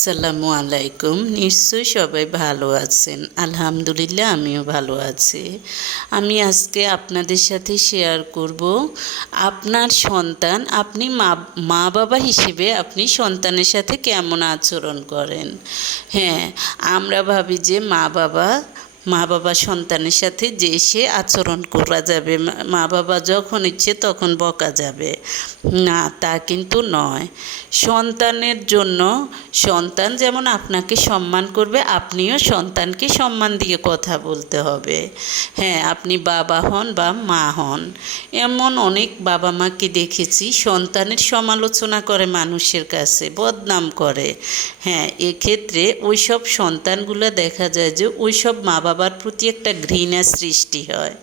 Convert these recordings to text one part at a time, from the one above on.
আসসালামু আলাইকুম। নিশ্চয়ই সবাই ভালো আছেন। আলহামদুলিল্লাহ, আমিও ভালো আছি। আমি আজকে আপনাদের সাথে শেয়ার করব, আপনার সন্তান আপনি মা মা বাবা হিসেবে আপনি সন্তানের সাথে কেমন আচরণ করেন? হ্যাঁ আমরা ভাবি যে মা বাবা মা বাবা সন্তানের সাথে যে সে আচরণ করা যাবে। মা- বাবা যখন ইচ্ছে তখন বকা যাবে। না, তা কিন্তু নয়। সন্তানের জন্য সন্তান যেমন আপনাকে সম্মান করবে, আপনিও সন্তানকে সম্মান দিয়ে কথা বলতে হবে। হ্যাঁ আপনি বাবা হন বা মা হন। এমন অনেক বাবা মাকে দেখেছি সন্তানের সমালোচনা করে মানুষের কাছে, বদনাম করে। হ্যাঁ এক্ষেত্রে ওইসব সন্তানগুলো দেখা যায় যে ওইসব মা বাবার প্রতি একটা ঘৃণা সৃষ্টি হয়।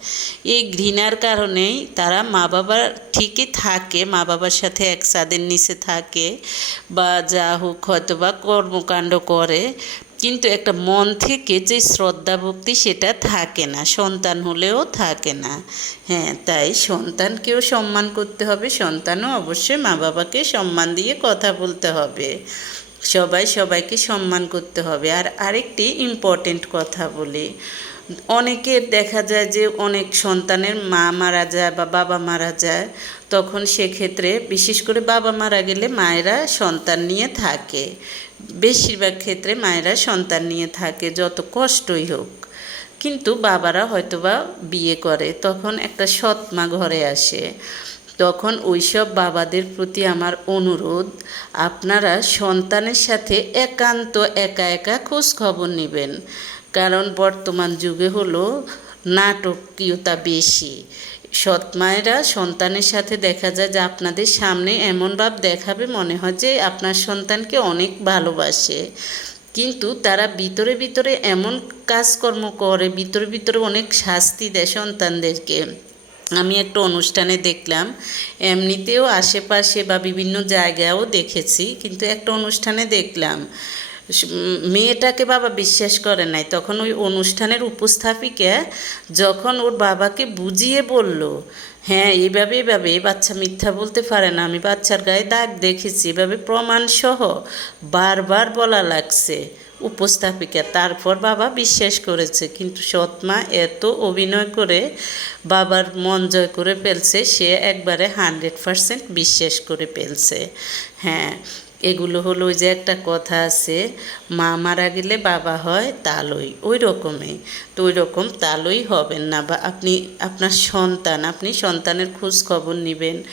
এই ঘৃণার কারণেই তারা মা বাবার ঠিকই থাকে মা বাবার সাথে এক ছাদের নিচে থাকে বা যা হোক হয়তো বা কর্মকাণ্ড করে। কিন্তু একটা মন থেকে যে শ্রদ্ধা ভক্তি সেটা থাকে না, সন্তান হলেও থাকে না। হ্যাঁ তাই সন্তানকেও সম্মান করতে হবে, সন্তানও অবশ্যই মা বাবাকে সম্মান দিয়ে কথা বলতে হবে। সবাই সবাইকে সম্মান করতে হবে। আর আরেকটি ইম্পর্টেন্ট কথা বলি। অনেকের দেখা যায় যে অনেক সন্তানের মা মারা যায় বা বাবা মারা যায়, তখন সেক্ষেত্রে বিশেষ করে বাবা মারা গেলে মায়েরা সন্তান নিয়ে থাকে। বেশিরভাগ ক্ষেত্রে মায়েরা সন্তান নিয়ে থাকে, যত কষ্টই হোক। কিন্তু বাবারা হয়তোবা বিয়ে করে, তখন একটা সৎ মা ঘরে আসে। তখন ওইসব বাবাদের প্রতি আমার অনুরোধ, আপনারা সন্তানের সাথে একান্ত একা একা খোঁজ খবর নেবেন। কারণ বর্তমান যুগে হলো নাটকীয়তা বেশি। সৎ মায়েরা সন্তানের সাথে দেখা যায় যে আপনাদের সামনে এমন ভাব দেখাবে মনে হয় যে আপনার সন্তানকে অনেক ভালোবাসে। কিন্তু তারা ভিতরে ভিতরে এমন কাজকর্ম করে, ভিতরে ভিতরে অনেক শাস্তি দেয় সন্তানদেরকে। আমি একটা অনুষ্ঠানে দেখলাম, এমনিতেও আশেপাশে বা বিভিন্ন জায়গায়ও দেখেছি, কিন্তু একটা অনুষ্ঠানে দেখলাম মেয়েটাকে বাবা বিশ্বাস করে নাই, তখন ওই অনুষ্ঠানের উপস্থাপিকা যখন ওর বাবাকে বুঝিয়ে বলল হ্যাঁ এইভাবে এই বাচ্চা মিথ্যা বলতে পারে না, আমি বাচ্চার গায়ে দাগ দেখেছি, এভাবে প্রমাণসহ বারবার বলা লাগছে। উপস্থাপিকা। তারপর বাবা বিশ্বাস করেছে, কিন্তু সৎমা এত অভিনয় করে বাবার মন জয় করে ফেলছে, সে একবারে হান্ড্রেড পারসেন্ট বিশ্বাস করে ফেলছে। হ্যাঁ এগুলো হলো ওই যে একটা কথা আছে, মা মারা গেলে বাবা হয় তালই। ওই রকমই। তো ওই রকম তালই হবেন না বা আপনি আপনার সন্তান, আপনি সন্তানের খোঁজ খবর নেবেন,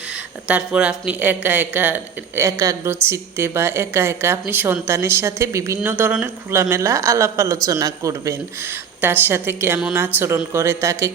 তারপর আপনি একা একা, একাগ্র চিত্তে বা একা একা আপনি সন্তানের সাথে বিভিন্ন ধরনের খোলামেলা আলাপ আলোচনা করবেন। তার সাথে কেমন আচরণ করে, তাকে